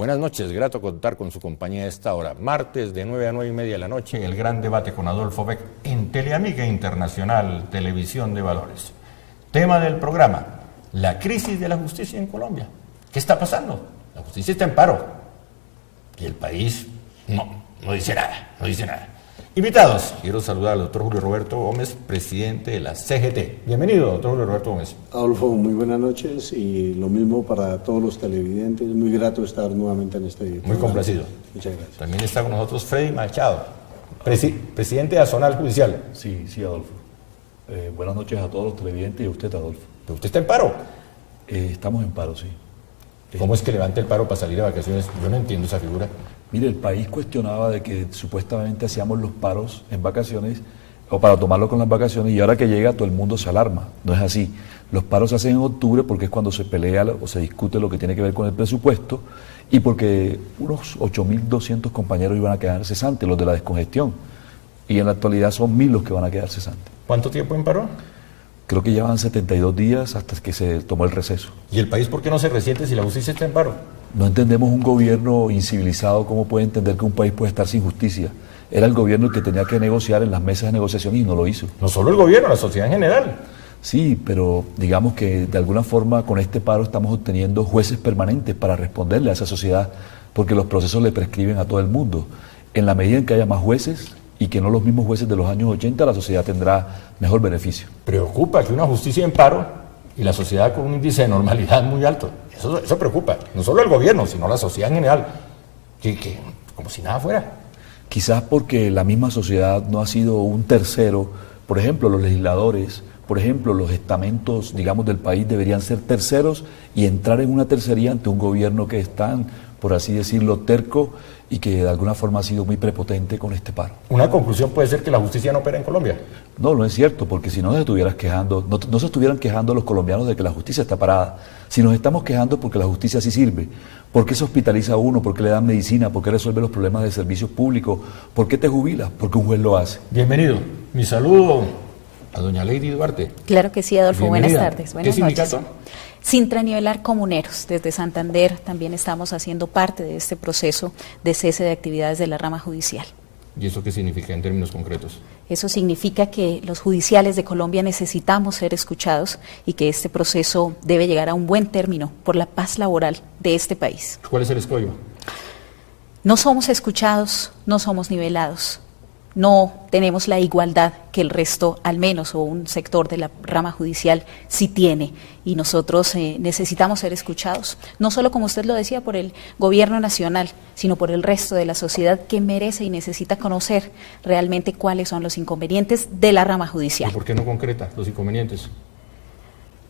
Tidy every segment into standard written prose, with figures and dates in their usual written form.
Buenas noches, grato contar con su compañía a esta hora. Martes de 9 a 9 y media de la noche, el gran debate con Adolfo Beck en Teleamiga Internacional, Televisión de Valores. Tema del programa, la crisis de la justicia en Colombia. ¿Qué está pasando? La justicia está en paro y el país no dice nada. Invitados, quiero saludar al doctor Julio Roberto Gómez, presidente de la CGT. Bienvenido, doctor Julio Roberto Gómez. Adolfo, muy buenas noches y lo mismo para todos los televidentes. Muy grato estar nuevamente en este programa. Muy complacido. Muchas gracias. También está con nosotros Freddy Machado, presidente de Azonal Judicial. Sí, Adolfo. Buenas noches a todos los televidentes y a usted, Adolfo. ¿Pero usted está en paro? Estamos en paro, sí. ¿Cómo es que levanta el paro para salir a vacaciones? Yo no entiendo esa figura. Mire, el país cuestionaba de que supuestamente hacíamos los paros en vacaciones o para tomarlo con las vacaciones y ahora que llega todo el mundo se alarma. No es así. Los paros se hacen en octubre porque es cuando se pelea o se discute lo que tiene que ver con el presupuesto y porque unos 8.200 compañeros iban a quedar cesantes, los de la descongestión. Y en la actualidad son 1.000 los que van a quedar cesantes. ¿Cuánto tiempo en paro? Creo que llevan 72 días hasta que se tomó el receso. ¿Y el país por qué no se resiente si la justicia está en paro? No entendemos un gobierno incivilizado cómo puede entender que un país puede estar sin justicia. Era el gobierno el que tenía que negociar en las mesas de negociación y no lo hizo. No solo el gobierno, la sociedad en general. Sí, pero digamos que de alguna forma con este paro estamos obteniendo jueces permanentes para responderle a esa sociedad, porque los procesos le prescriben a todo el mundo. En la medida en que haya más jueces y que no los mismos jueces de los años 80, la sociedad tendrá mejor beneficio. Preocupa que una justicia en paro y la sociedad con un índice de normalidad muy alto. Eso preocupa, no solo el gobierno, sino la sociedad en general, que como si nada fuera. Quizás porque la misma sociedad no ha sido un tercero. Por ejemplo, los legisladores, por ejemplo, los estamentos, digamos, del país deberían ser terceros y entrar en una tercería ante un gobierno que es tan, por así decirlo, terco y que de alguna forma ha sido muy prepotente con este paro. ¿Una conclusión puede ser que la justicia no opera en Colombia? No es cierto, porque si no se estuvieran quejando, no se estuvieran quejando los colombianos de que la justicia está parada. Si nos estamos quejando porque la justicia sí sirve, ¿por qué se hospitaliza a uno? ¿Por qué le dan medicina? ¿Por qué resuelve los problemas de servicios públicos? ¿Por qué te jubilas? Porque un juez lo hace. Bienvenido. Mi saludo a doña Lady Duarte. Claro que sí, Adolfo. Bienvenida. Buenas tardes. Buenas ¿Qué noches. sindicato? Sintranivelar Comuneros, desde Santander también estamos haciendo parte de este proceso de cese de actividades de la rama judicial. ¿Y eso qué significa en términos concretos? Eso significa que los judiciales de Colombia necesitamos ser escuchados y que este proceso debe llegar a un buen término por la paz laboral de este país. ¿Cuál es el escollo? No somos escuchados, no somos nivelados. No tenemos la igualdad que el resto, al menos, o un sector de la rama judicial sí tiene. Y nosotros necesitamos ser escuchados, no solo, como usted lo decía, por el gobierno nacional, sino por el resto de la sociedad que merece y necesita conocer realmente cuáles son los inconvenientes de la rama judicial. ¿Y por qué no concreta los inconvenientes?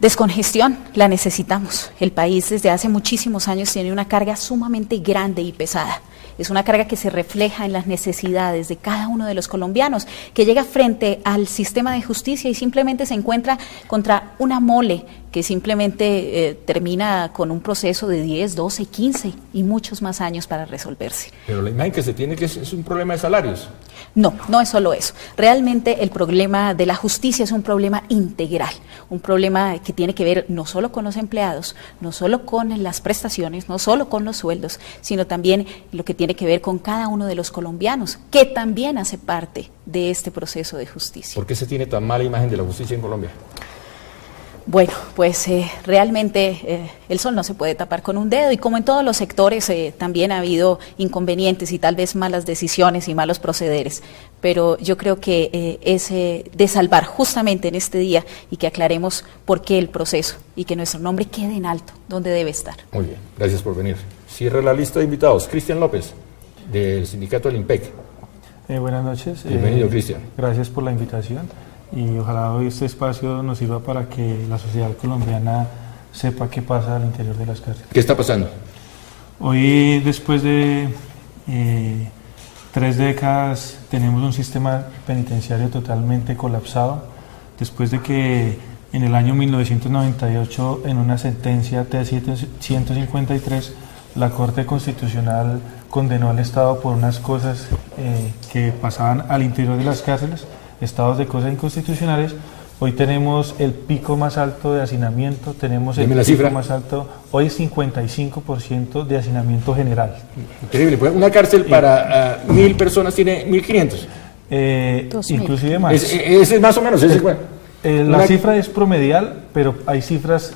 Descongestión, la necesitamos. El país desde hace muchísimos años tiene una carga sumamente grande y pesada. Es una carga que se refleja en las necesidades de cada uno de los colombianos, que llega frente al sistema de justicia y simplemente se encuentra contra una mole que simplemente termina con un proceso de 10, 12, 15 y muchos más años para resolverse. Pero la imagen que se tiene que es un problema de salarios. No es solo eso. Realmente el problema de la justicia es un problema integral, un problema que tiene que ver no solo con los empleados, no solo con las prestaciones, no solo con los sueldos, sino también lo que tiene que ver con cada uno de los colombianos, que también hace parte de este proceso de justicia. ¿Por qué se tiene tan mala imagen de la justicia en Colombia? Bueno, pues realmente el sol no se puede tapar con un dedo y como en todos los sectores también ha habido inconvenientes y tal vez malas decisiones y malos procederes, pero yo creo que es de salvar justamente en este día y que aclaremos por qué el proceso y que nuestro nombre quede en alto, donde debe estar. Muy bien, gracias por venir. Cierra la lista de invitados. Cristian López, del sindicato del IMPEC. Buenas noches. Bienvenido, Cristian. Gracias por la invitación y ojalá hoy este espacio nos sirva para que la sociedad colombiana sepa qué pasa al interior de las cárceles. ¿Qué está pasando? Hoy, después de 3 décadas, tenemos un sistema penitenciario totalmente colapsado, después de que en el año 1998, en una sentencia T-153, la Corte Constitucional condenó al Estado por unas cosas que pasaban al interior de las cárceles, estados de cosas inconstitucionales, Hoy tenemos el pico más alto de hacinamiento, tenemos el Dime la pico cifra. más alto, hoy es 55% de hacinamiento general. Increíble, pues una cárcel para 1.000 personas tiene 1.500. 2.000. Inclusive más. Ese es más o menos, ese, bueno. La cifra es promedial, pero hay cifras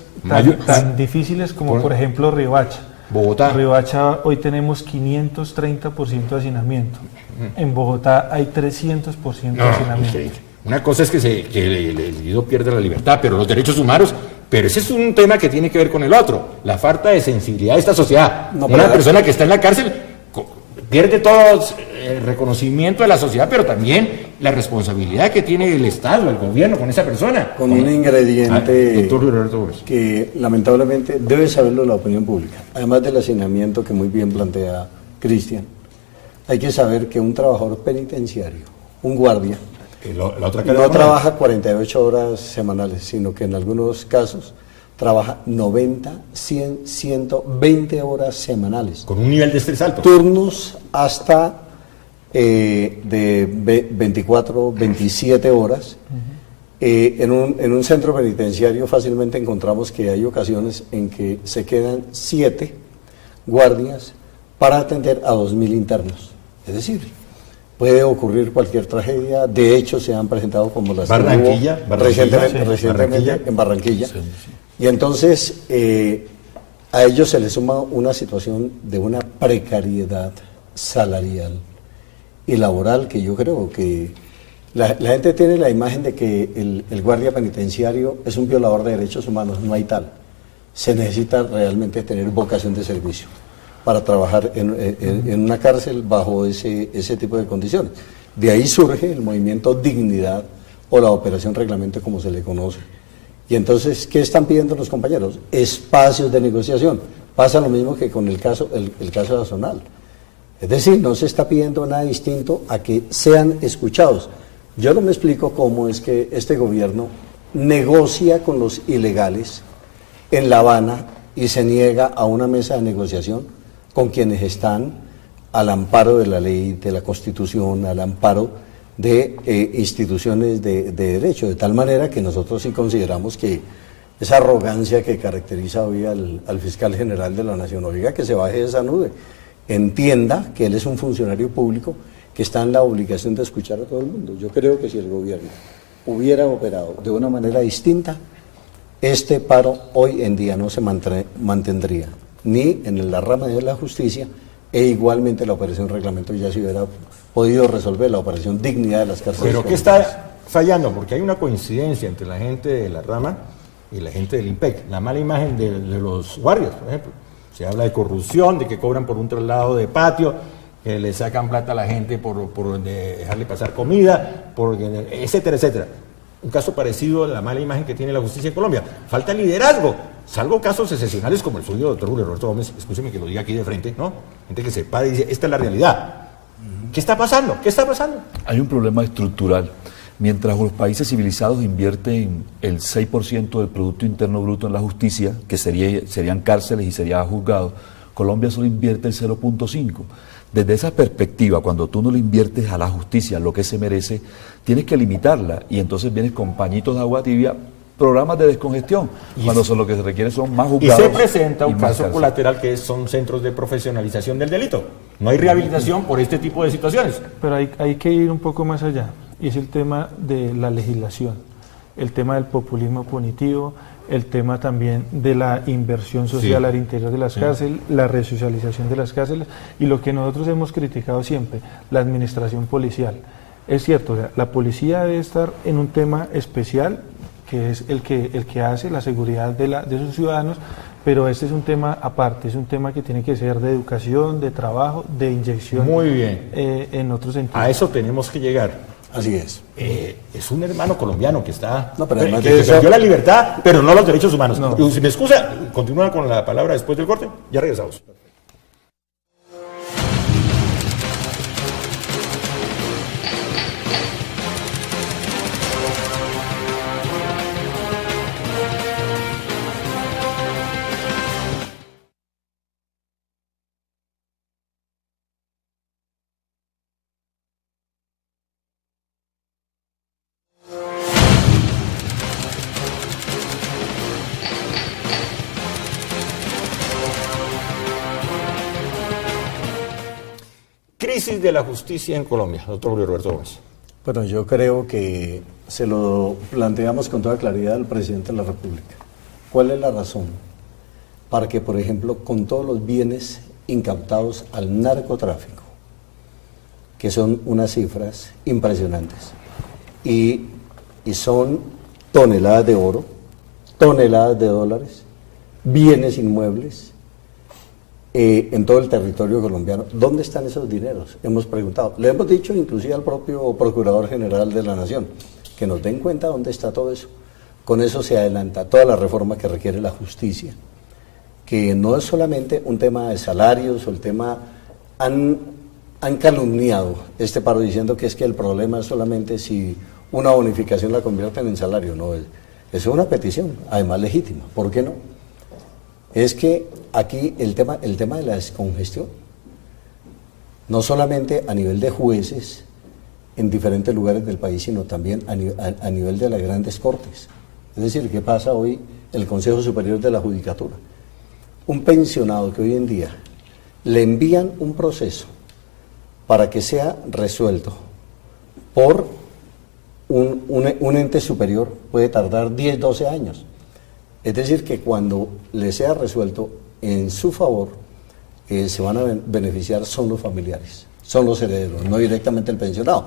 tan difíciles como por ejemplo Riohacha. Bogotá. Riohacha hoy tenemos 530% de hacinamiento. En Bogotá hay 300% de hacinamiento. Increíble. Una cosa es que el individuo pierde la libertad, pero los derechos humanos, pero ese es un tema que tiene que ver con el otro, la falta de sensibilidad de esta sociedad. No, Una pero- persona que está en la cárcel pierde todo el reconocimiento de la sociedad, pero también la responsabilidad que tiene el Estado, el gobierno con esa persona. Con un ingrediente Doctor Roberto Gómez. que lamentablemente debe saberlo la opinión pública. Además del hacinamiento que muy bien plantea Cristian, hay que saber que un trabajador penitenciario, un guardia, La otra cara no de la moneda. trabaja 48 horas semanales, sino que en algunos casos trabaja 90, 100, 120 horas semanales. Con un nivel de estrés alto. Turnos hasta de 24, 27 horas. En un centro penitenciario fácilmente encontramos que hay ocasiones en que se quedan 7 guardias para atender a 2.000 internos. Es decir, puede ocurrir cualquier tragedia. De hecho, se han presentado como las que hubo Barranquilla, recientemente Barranquilla. en Barranquilla. Y entonces a ellos se les suma una situación de una precariedad salarial y laboral que yo creo que la gente tiene la imagen de que el guardia penitenciario es un violador de derechos humanos. No hay tal. Se necesita realmente tener vocación de servicio para trabajar en una cárcel bajo ese tipo de condiciones. De ahí surge el movimiento Dignidad o la Operación Reglamento, como se le conoce. Y entonces, ¿qué están pidiendo los compañeros? Espacios de negociación. Pasa lo mismo que con el caso de Azonal. Es decir, no se está pidiendo nada distinto a que sean escuchados. Yo no me explico cómo es que este gobierno negocia con los ilegales en La Habana y se niega a una mesa de negociación con quienes están al amparo de la ley, de la Constitución, al amparo de instituciones de derecho, de tal manera que nosotros sí consideramos que esa arrogancia que caracteriza hoy al fiscal general de la Nación, oiga, que se baje de esa nube, entienda que él es un funcionario público que está en la obligación de escuchar a todo el mundo. Yo creo que si el gobierno hubiera operado de una manera distinta, este paro hoy en día no se mantendría ni en la rama de la justicia, e igualmente la operación reglamento ya se hubiera podido resolver, la operación dignidad de las cárceles. Pero ¿qué está fallando? Porque hay una coincidencia entre la gente de la rama y la gente del IMPEC. La mala imagen de los guardias, por ejemplo. Se habla de corrupción, de que cobran por un traslado de patio, que le sacan plata a la gente por dejarle pasar comida, etcétera, etcétera. Un caso parecido a la mala imagen que tiene la justicia en Colombia. Falta liderazgo, salvo casos excepcionales como el suyo, doctor Julio Roberto Gómez, escúcheme que lo diga aquí de frente, ¿no? Gente que se para y dice, esta es la realidad. ¿Qué está pasando? ¿Qué está pasando? Hay un problema estructural. Mientras los países civilizados invierten el 6% del Producto Interno Bruto en la justicia, que serían cárceles y sería juzgados, Colombia solo invierte el 0.5%. Desde esa perspectiva, cuando tú no le inviertes a la justicia lo que se merece, tienes que limitarla y entonces vienes con pañitos de agua tibia, programas de descongestión, cuando lo que se requiere son más Y juzgados. se presenta un y más caso cárceles. colateral que son centros de profesionalización del delito. No hay rehabilitación por este tipo de situaciones. Pero hay que ir un poco más allá, y es el tema de la legislación, el tema del populismo punitivo, el tema también de la inversión social Sí. al interior de las cárceles, la resocialización de las cárceles, y lo que nosotros hemos criticado siempre, la administración policial. Es cierto, o sea, la policía debe estar en un tema especial, que es el que hace la seguridad de sus ciudadanos, pero este es un tema aparte, es un tema que tiene que ser de educación, de trabajo, de inyección. Muy bien. En otro sentido. A eso tenemos que llegar. Así es. Es un hermano colombiano que está No, pero además que de se eso- perdió la libertad, pero no los derechos humanos. No. Y si me excusa, continúa con la palabra después del corte. Ya regresamos. crisis de la justicia en Colombia, doctor Julio Roberto Gómez. Bueno, yo creo que se lo planteamos con toda claridad al presidente de la República. ¿Cuál es la razón? Para que, por ejemplo, con todos los bienes incautados al narcotráfico, que son unas cifras impresionantes, y son toneladas de oro, toneladas de dólares, bienes inmuebles, en todo el territorio colombiano. ¿Dónde están esos dineros? Hemos preguntado. Le hemos dicho inclusive al propio Procurador General de la Nación que nos den cuenta dónde está todo eso. Con eso se adelanta toda la reforma que requiere la justicia, que no es solamente un tema de salarios o el tema... Han calumniado este paro diciendo que es que el problema es solamente si una bonificación la convierten en salario. No, es una petición, además legítima. ¿Por qué no? Es que aquí el tema de la descongestión, no solamente a nivel de jueces en diferentes lugares del país, sino también a nivel de las grandes cortes. Es decir, ¿qué pasa hoy en el Consejo Superior de la Judicatura? Un pensionado que hoy en día le envían un proceso para que sea resuelto por un ente superior puede tardar 10, 12 años. Es decir, que cuando le sea resuelto en su favor, se van a beneficiar son los familiares, son los herederos, no directamente el pensionado.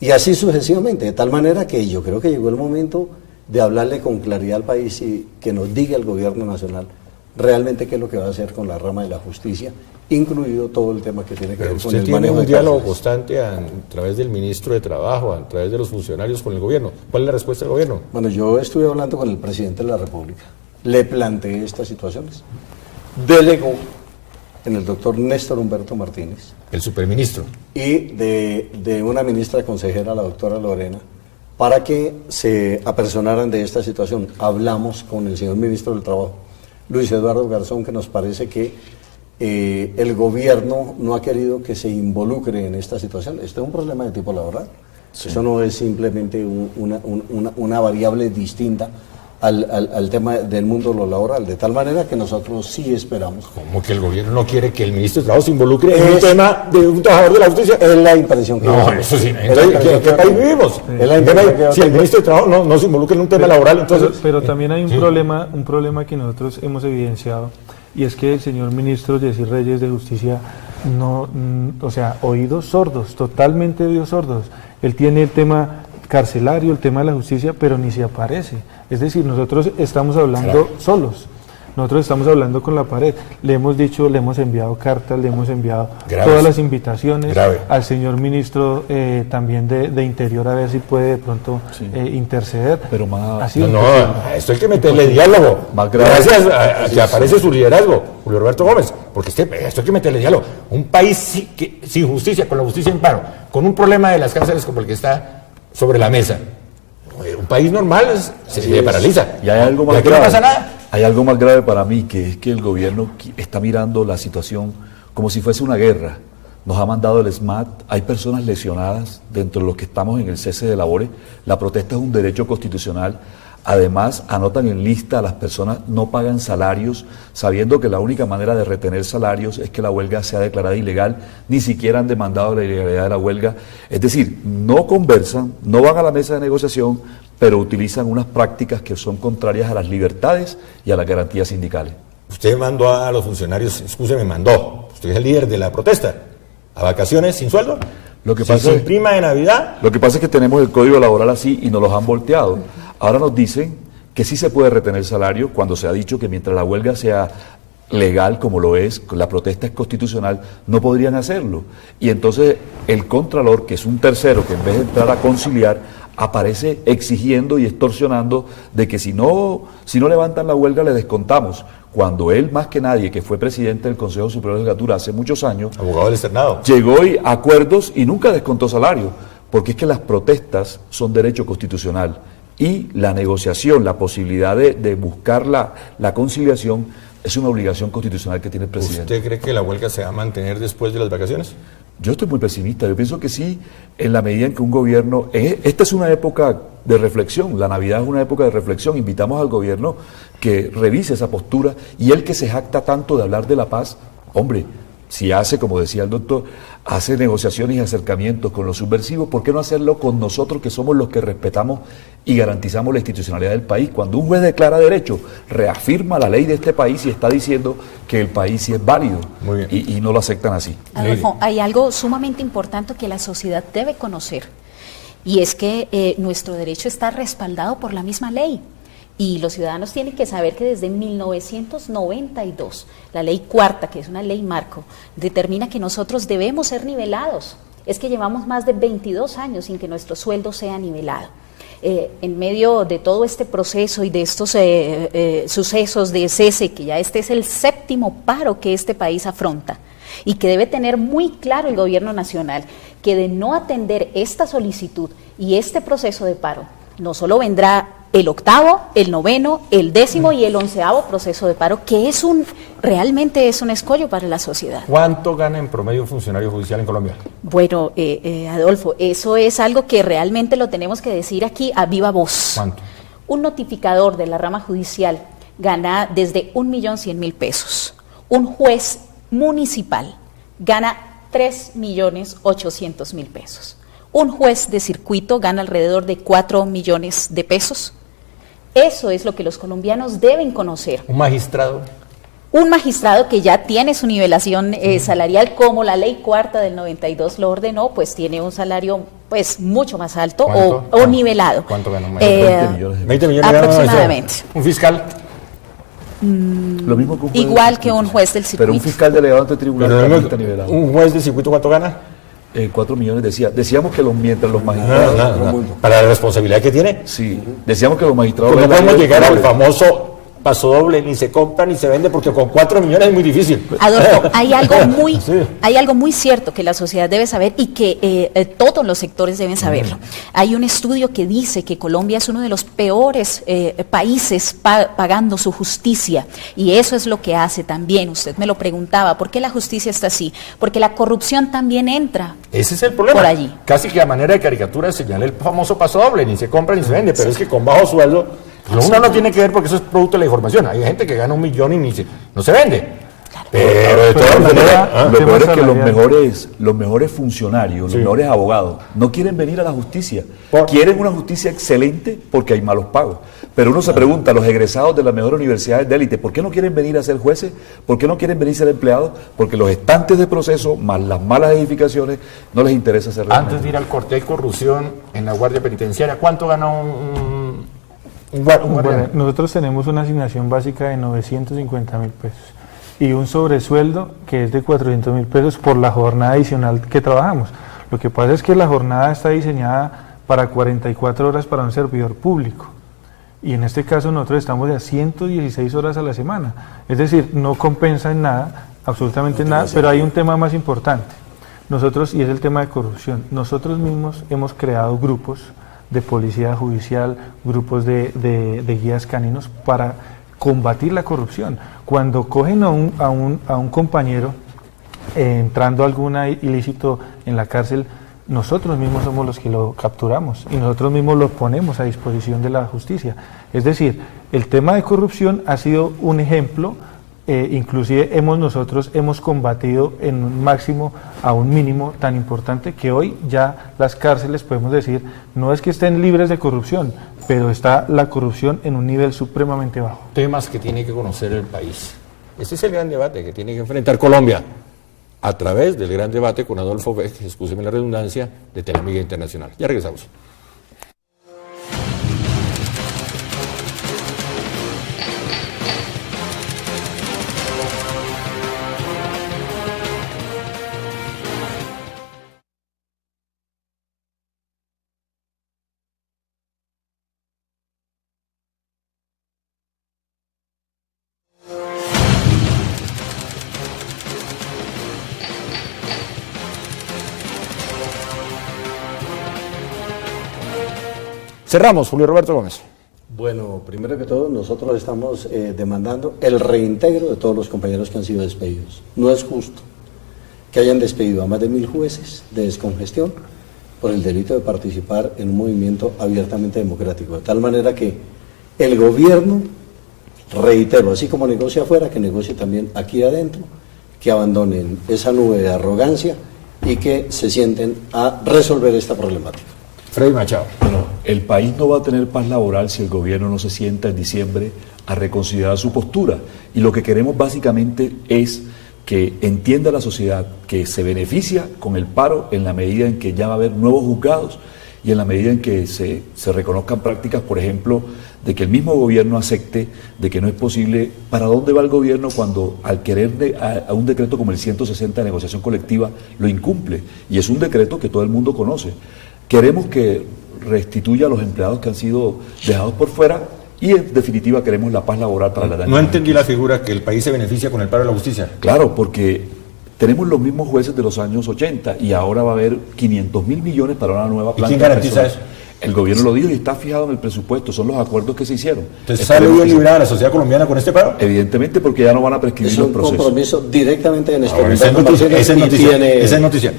Y así sucesivamente, de tal manera que yo creo que llegó el momento de hablarle con claridad al país y que nos diga el gobierno nacional realmente qué es lo que va a hacer con la rama de la justicia, incluido todo el tema que tiene que ver con el manejo de cárceles. Usted tiene un diálogo constante a través del ministro de Trabajo, a través de los funcionarios con el gobierno. ¿Cuál es la respuesta del gobierno? Bueno, yo estuve hablando con el presidente de la República, le planteé estas situaciones, delegó en el doctor Néstor Humberto Martínez, el superministro, y de una ministra consejera, la doctora Lorena, para que se apersonaran de esta situación. Hablamos con el señor ministro del Trabajo, Luis Eduardo Garzón, que nos parece que el gobierno no ha querido que se involucre en esta situación. Esto es un problema de tipo laboral. Sí. Eso no es simplemente una variable distinta al tema del mundo lo laboral, de tal manera que nosotros sí esperamos. ¿Cómo que el gobierno no quiere que el ministro de Trabajo se involucre en un tema de un trabajador de la justicia? Es la impresión que no, eso sí. Entonces, ¿en qué país vivimos? Si el ministro de Trabajo no se involucra en un tema laboral, entonces... Pero también hay un problema que nosotros hemos evidenciado, y es que el señor ministro Yesir Reyes de Justicia, oídos sordos, totalmente oídos sordos. Él tiene el tema carcelario, el tema de la justicia, pero ni se aparece. Es decir, nosotros estamos hablando solos, nosotros estamos hablando con la pared. Le hemos dicho, le hemos enviado cartas, le hemos enviado todas las invitaciones al señor ministro también de Interior, a ver si puede de pronto interceder. Pero más... esto hay que meterle diálogo. Más gracias a que aparece su liderazgo, Julio Roberto Gómez, porque esto hay que meterle diálogo. Un país sin justicia, con la justicia en paro, con un problema de las cárceles como el que está sobre la mesa. Un país normal se paraliza. Y hay algo más grave. No pasa nada. Hay algo más grave para mí, que es que el gobierno está mirando la situación como si fuese una guerra. Nos ha mandado el SMAT, hay personas lesionadas dentro de los que estamos en el cese de labores. La protesta es un derecho constitucional. Además, anotan en lista a las personas, no pagan salarios, sabiendo que la única manera de retener salarios es que la huelga sea declarada ilegal. Ni siquiera han demandado la ilegalidad de la huelga. Es decir, no conversan, no van a la mesa de negociación, pero utilizan unas prácticas que son contrarias a las libertades y a las garantías sindicales. Usted mandó a los funcionarios, mandó, usted es el líder de la protesta, a vacaciones sin sueldo. Lo que pasa sin prima de Navidad. Lo que pasa es que tenemos el código laboral así y nos los han volteado. Ahora nos dicen que sí se puede retener salario cuando se ha dicho que mientras la huelga sea legal, como lo es, la protesta es constitucional, no podrían hacerlo. Y entonces el contralor, que es un tercero, que en vez de entrar a conciliar, aparece exigiendo y extorsionando de que si no levantan la huelga le descontamos. Cuando él, más que nadie, que fue presidente del Consejo Superior de la Judicatura hace muchos años, abogado del externado, llegó a acuerdos y nunca descontó salario, porque es que las protestas son derecho constitucional y la negociación, la posibilidad de buscar la conciliación es una obligación constitucional que tiene el presidente. ¿Usted cree que la huelga se va a mantener después de las vacaciones? Yo estoy muy pesimista, yo pienso que sí, en la medida en que un gobierno... Esta es una época de reflexión, la Navidad es una época de reflexión, invitamos al gobierno que revise esa postura y él que se jacta tanto de hablar de la paz, hombre, Si hace, como decía el doctor, hace negociaciones y acercamientos con los subversivos, ¿por qué no hacerlo con nosotros que somos los que respetamos y garantizamos la institucionalidad del país? Cuando un juez declara derecho, reafirma la ley de este país y está diciendo que el país sí es válido. Muy bien. Y no lo aceptan así. Adolfo, hay algo sumamente importante que la sociedad debe conocer, y es que nuestro derecho está respaldado por la misma ley. Y los ciudadanos tienen que saber que desde 1992, la ley cuarta, que es una ley marco, determina que nosotros debemos ser nivelados. Es que llevamos más de 22 años sin que nuestro sueldo sea nivelado. En medio de todo este proceso y de estos sucesos de cese, que ya este es el 7º paro que este país afronta, y que debe tener muy claro el gobierno nacional, que de no atender esta solicitud y este proceso de paro, no solo vendrá el 8º, el 9º, el 10º y el 11º proceso de paro, que realmente es un escollo para la sociedad. ¿Cuánto gana en promedio un funcionario judicial en Colombia? Bueno, Adolfo, eso es algo que realmente lo tenemos que decir aquí a viva voz. ¿Cuánto? Un notificador de la rama judicial gana desde 1.100.000 pesos. Un juez municipal gana 3.800.000 pesos. Un juez de circuito gana alrededor de 4 millones de pesos. Eso es lo que los colombianos deben conocer. ¿Un magistrado? Un magistrado que ya tiene su nivelación salarial, como la ley cuarta del 92 lo ordenó, pues tiene un salario pues mucho más alto o nivelado. ¿Cuánto gana un magistrado? 20 millones aproximadamente. ¿Un fiscal? Lo mismo que un juez igual que un juez del circuito. Pero un fiscal delegado ante tribunal también está nivelado. ¿Un juez de circuito cuánto gana? 4 millones decíamos que mientras los magistrados... ¿Para la responsabilidad que tiene? Sí, decíamos que los magistrados... Pues no podemos llegar al famoso paso doble, ni se compra ni se vende, porque con 4 millones es muy difícil. Adolfo, hay algo muy cierto que la sociedad debe saber y que todos los sectores deben saberlo. Hay un estudio que dice que Colombia es uno de los peores países pagando su justicia, y eso es lo que hace también. Usted me lo preguntaba, ¿por qué la justicia está así? Porque la corrupción también entra. Ese es el problema. Por allí. Casi que a manera de caricatura señala el famoso paso doble, ni se compra ni se vende, pero es que con bajo sueldo, uno no tiene que ver porque eso es producto de la información. Hay gente que gana 1 millón y no se vende. Pero de todas maneras, lo peor es que los mejores funcionarios, los mejores abogados, no quieren venir a la justicia. Quieren una justicia excelente porque hay malos pagos. Pero uno se pregunta, los egresados de las mejores universidades de élite, ¿por qué no quieren venir a ser jueces? ¿Por qué no quieren venir a ser empleados? Porque los estantes de proceso, más las malas edificaciones, no les interesa ser realmente. Antes de ir al corte, hay corrupción en la Guardia Penitenciaria. ¿Cuánto gana un Bueno, nosotros tenemos una asignación básica de 950.000 pesos y un sobresueldo que es de 400.000 pesos por la jornada adicional que trabajamos. Lo que pasa es que la jornada está diseñada para 44 horas para un servidor público, y en este caso nosotros estamos a 116 horas a la semana, es decir, no compensa en nada, absolutamente nada, pero hay un tema más importante, nosotros, y es el tema de corrupción. Nosotros mismos hemos creado grupos de policía judicial, grupos de guías caninos para combatir la corrupción. Cuando cogen a un compañero entrando algún ilícito en la cárcel, nosotros mismos somos los que lo capturamos y nosotros mismos lo ponemos a disposición de la justicia. Es decir, el tema de corrupción ha sido un ejemplo. Inclusive nosotros hemos combatido en un máximo a un mínimo tan importante que hoy ya las cárceles, podemos decir, no es que estén libres de corrupción, pero está la corrupción en un nivel supremamente bajo. Temas que tiene que conocer el país. Este es el gran debate que tiene que enfrentar Colombia a través del gran debate con Adolfo Beck, excúseme la redundancia, de Teleamiga Internacional. Ya regresamos. Cerramos, Julio Roberto Gómez. Bueno, primero que todo, nosotros estamos demandando el reintegro de todos los compañeros que han sido despedidos. No es justo que hayan despedido a más de 1.000 jueces de descongestión por el delito de participar en un movimiento abiertamente democrático. De tal manera que el gobierno, reitero, así como negocia afuera, que negocie también aquí adentro, que abandonen esa nube de arrogancia y que se sienten a resolver esta problemática. Freddy Machado. Bueno, el país no va a tener paz laboral si el gobierno no se sienta en diciembre a reconsiderar su postura. Y lo que queremos básicamente es que entienda la sociedad que se beneficia con el paro en la medida en que ya va a haber nuevos juzgados y en la medida en que se reconozcan prácticas, por ejemplo, de que el mismo gobierno acepte de que no es posible. ¿Para dónde va el gobierno cuando al querer a un decreto como el 160 de negociación colectiva lo incumple? Y es un decreto que todo el mundo conoce. Queremos que restituya a los empleados que han sido dejados por fuera y en definitiva queremos la paz laboral para la daña. No entendí la figura que el país se beneficia con el paro de la justicia. Claro, porque tenemos los mismos jueces de los años 80 y ahora va a haber 500.000 millones para una nueva planta. ¿Y quién garantiza eso? El gobierno lo dijo y está fijado en el presupuesto, son los acuerdos que se hicieron. ¿Entonces sale bien librada la sociedad colombiana con este paro? Evidentemente, porque ya no van a prescribir los procesos. Es un compromiso directamente en este Esa es noticia.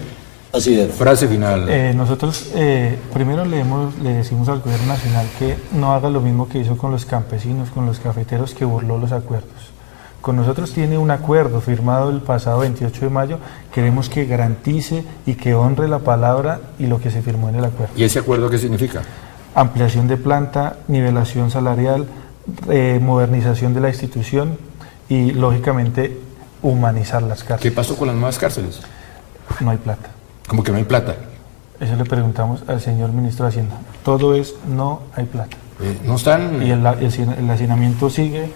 Así es. Frase final. Nosotros primero le decimos al gobierno nacional que no haga lo mismo que hizo con los campesinos, con los cafeteros, que burló los acuerdos. Con nosotros tiene un acuerdo firmado el pasado 28 de mayo, queremos que garantice y que honre la palabra y lo que se firmó en el acuerdo. ¿Y ese acuerdo qué significa? Ampliación de planta, nivelación salarial, modernización de la institución y, lógicamente, humanizar las cárceles. ¿Qué pasó con las nuevas cárceles? No hay plata. ¿Cómo que no hay plata? Eso le preguntamos al señor ministro de Hacienda. Todo es no hay plata. No están... Y el hacinamiento sigue,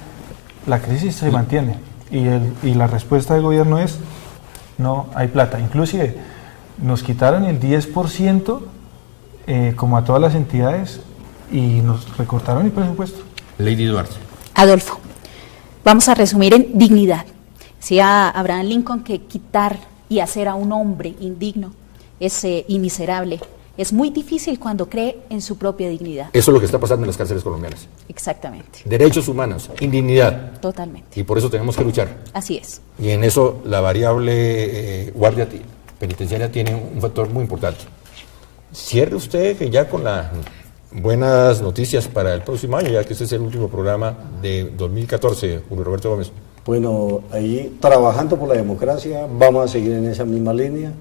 la crisis se mantiene. Y la respuesta del gobierno es no hay plata. Inclusive nos quitaron el 10% como a todas las entidades y nos recortaron el presupuesto. Lady Duarte. Adolfo, vamos a resumir en dignidad. Decía Abraham Lincoln que quitar y hacer a un hombre indigno y miserable es muy difícil cuando cree en su propia dignidad. Eso es lo que está pasando en las cárceles colombianas. Exactamente. Derechos humanos, indignidad. Totalmente. Y por eso tenemos que luchar. Así es. Y en eso la variable guardia penitenciaria tiene un factor muy importante. Cierre usted que ya con las buenas noticias para el próximo año, ya que este es el último programa de 2014, Julio Roberto Gómez. Bueno, ahí trabajando por la democracia, vamos a seguir en esa misma línea.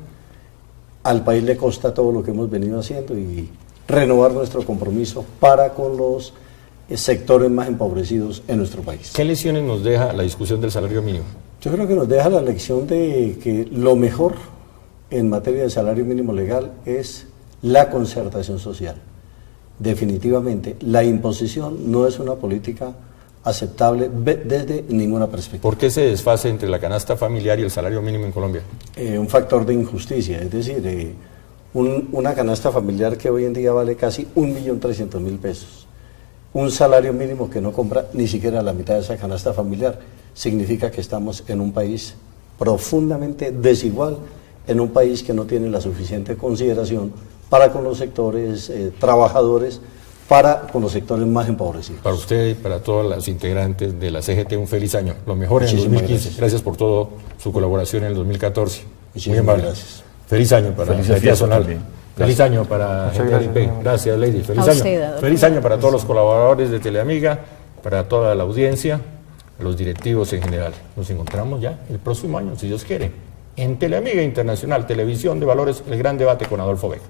Al país le consta todo lo que hemos venido haciendo y renovar nuestro compromiso para con los sectores más empobrecidos en nuestro país. ¿Qué lecciones nos deja la discusión del salario mínimo? Yo creo que nos deja la lección de que lo mejor en materia de salario mínimo legal es la concertación social. Definitivamente, la imposición no es una política aceptable desde ninguna perspectiva. ¿Por qué ese desfase entre la canasta familiar y el salario mínimo en Colombia? Un factor de injusticia, es decir, una canasta familiar que hoy en día vale casi 1.300.000 pesos. Un salario mínimo que no compra ni siquiera la mitad de esa canasta familiar, significa que estamos en un país profundamente desigual, en un país que no tiene la suficiente consideración para con los sectores trabajadores, para con los sectores más empobrecidos. Para usted y para todos los integrantes de la CGT, un feliz año. Lo mejor en el Muchísimas 2015. Gracias por toda su colaboración en el 2014. Muchísimas Muy amable. gracias. Feliz año para Sofía Sonal. Feliz año para GTLP. Gracias, Lady. Feliz año. Usted, Feliz año para todos los colaboradores de Teleamiga, para toda la audiencia, los directivos en general. Nos encontramos ya el próximo año, si Dios quiere, en Teleamiga Internacional, Televisión de Valores, el gran debate con Adolfo Vega.